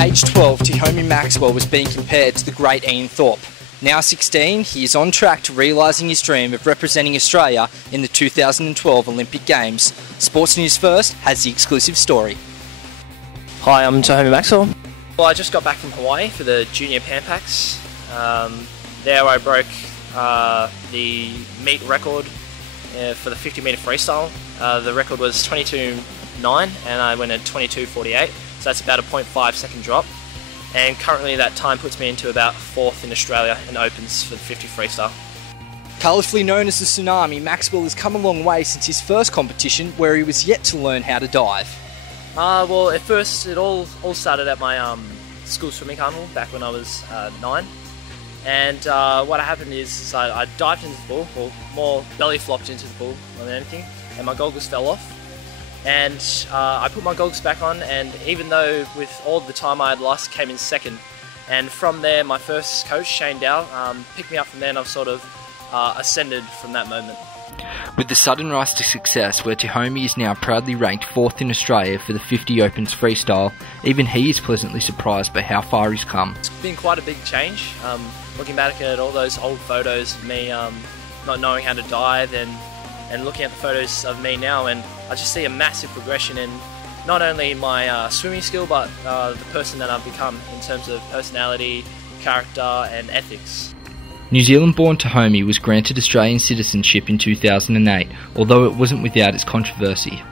aged 12, Haumi Maxwell was being compared to the great Ian Thorpe. Now 16, he is on track to realising his dream of representing Australia in the 2012 Olympic Games. Sports News First has the exclusive story. Hi, I'm Haumi Maxwell. Well, I just got back from Hawaii for the Junior Pan Packs. There I broke the meet record for the 50 metre freestyle. The record was 22.9 and I went at 22.48, so that's about a 0.5 second drop. And currently that time puts me into about 4th in Australia in opens for the 50 freestyle. Colourfully known as the Tsunami, Maxwell has come a long way since his first competition, where he was yet to learn how to dive. Well, at first it all started at my school swimming carnival back when I was 9. And what happened is I dived into the pool, or more belly flopped into the pool more than anything, and my goggles fell off. And I put my goggles back on, and even though with all the time I had lost, came in second. And from there, my first coach, Shane Dow, picked me up from there, and I've sort of ascended from that moment. With the sudden rise to success, where Haumi is now proudly ranked 4th in Australia for the 50 Opens freestyle, even he is pleasantly surprised by how far he's come. It's been quite a big change. Looking back at all those old photos of me not knowing how to dive, and looking at the photos of me now, and I just see a massive progression in not only my swimming skill, but the person that I've become in terms of personality, character and ethics. New Zealand-born Haumi was granted Australian citizenship in 2008, although it wasn't without its controversy.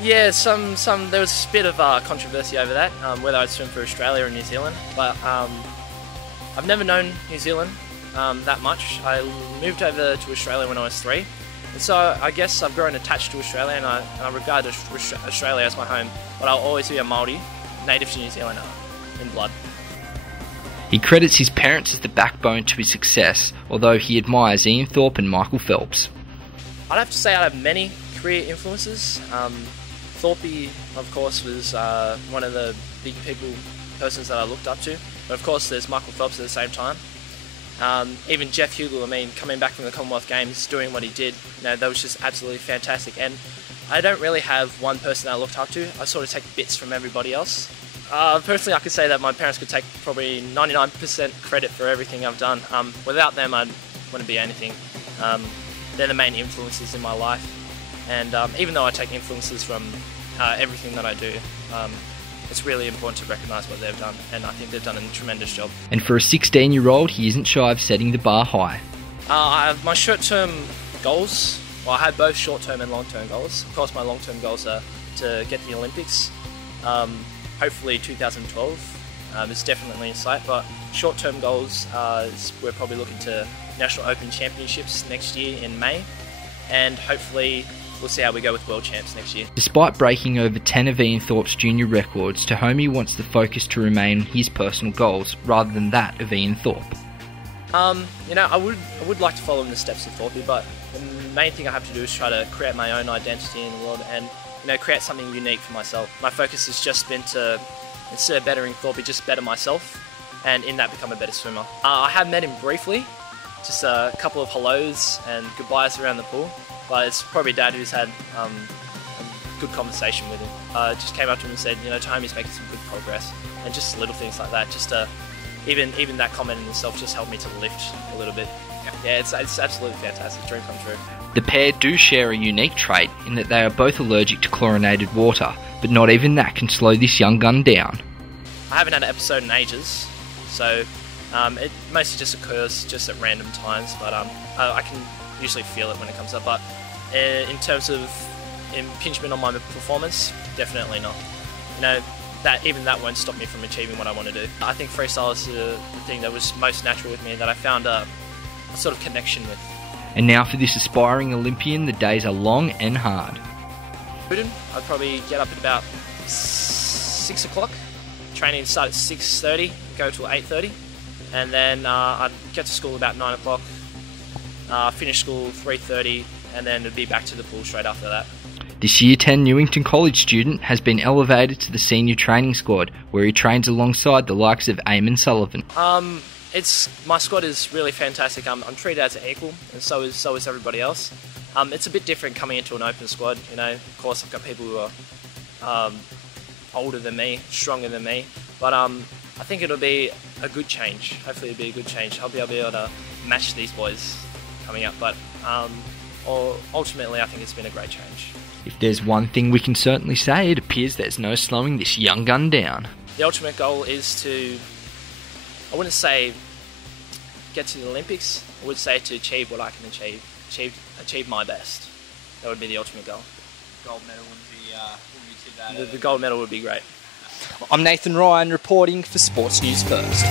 Yeah, there was a bit of controversy over that, whether I'd swim for Australia or New Zealand, but I've never known New Zealand that much. I moved over to Australia when I was 3. And so I guess I've grown attached to Australia, and I regard Australia as my home, but I'll always be a Māori, native to New Zealand in blood. He credits his parents as the backbone to his success, although he admires Ian Thorpe and Michael Phelps. I'd have to say I have many career influences. Thorpe, of course, was one of the big persons that I looked up to, but of course there's Michael Phelps at the same time. Even Jeff Hugel, coming back from the Commonwealth Games, doing what he did, that was just absolutely fantastic. And I don't really have one person that I looked up to. I sort of take bits from everybody else. Personally, I could say that my parents could take probably 99% credit for everything I've done. Without them, I wouldn't be anything. They're the main influences in my life. And even though I take influences from everything that I do, it's really important to recognise what they've done, and I think they've done a tremendous job. And for a 16-year-old, he isn't shy of setting the bar high. I have my short-term goals. Well, I have both short-term and long-term goals. Of course, my long-term goals are to get to the Olympics. Hopefully 2012 is definitely in sight, but short-term goals we're probably looking to National Open Championships next year in May, and hopefully we'll see how we go with World Champs next year. Despite breaking over 10 of Ian Thorpe's junior records, Haumi wants the focus to remain his personal goals rather than that of Ian Thorpe. I would like to follow in the steps of Thorpe, but the main thing I have to do is try to create my own identity in the world and create something unique for myself. My focus has just been to, instead of bettering Thorpe, just better myself, and in that become a better swimmer. I have met him briefly, just a couple of hellos and goodbyes around the pool. But it's probably Dad who's had a good conversation with him. Just came up to him and said, Haumi's making some good progress, and just little things like that. Just even that comment in itself just helped me to lift a little bit. Yeah, it's absolutely fantastic. Dream come true. The pair do share a unique trait in that they are both allergic to chlorinated water, but not even that can slow this young gun down. I haven't had an episode in ages, so it mostly just occurs just at random times. But I can usually feel it when it comes up. But in terms of impingement on my performance, definitely not. That won't stop me from achieving what I want to do. I think freestyle is the thing that was most natural with me, that I found a sort of connection with. And now for this aspiring Olympian, the days are long and hard. I'd probably get up at about 6 o'clock. Training start at 6:30, go till 8:30, and then I'd get to school about 9 o'clock. Finish school 3:30, and then it'd be back to the pool straight after that. This Year 10 Newington College student has been elevated to the senior training squad, where he trains alongside the likes of Eamon Sullivan. My squad is really fantastic. I'm treated as an equal, and so is everybody else. It's a bit different coming into an open squad. Of course I've got people who are older than me, stronger than me, But I think it'll be a good change. Hopefully it'll be a good change. I'll be able to match these boys coming up. But ultimately, I think it's been a great change. If there's one thing we can certainly say, it appears there's no slowing this young gun down. The ultimate goal is to, I wouldn't say get to the Olympics, I would say to achieve what I can achieve my best. That would be the ultimate goal. Gold medal wouldn't be too bad. The gold medal would be great. I'm Nathan Ryan reporting for Sports News First.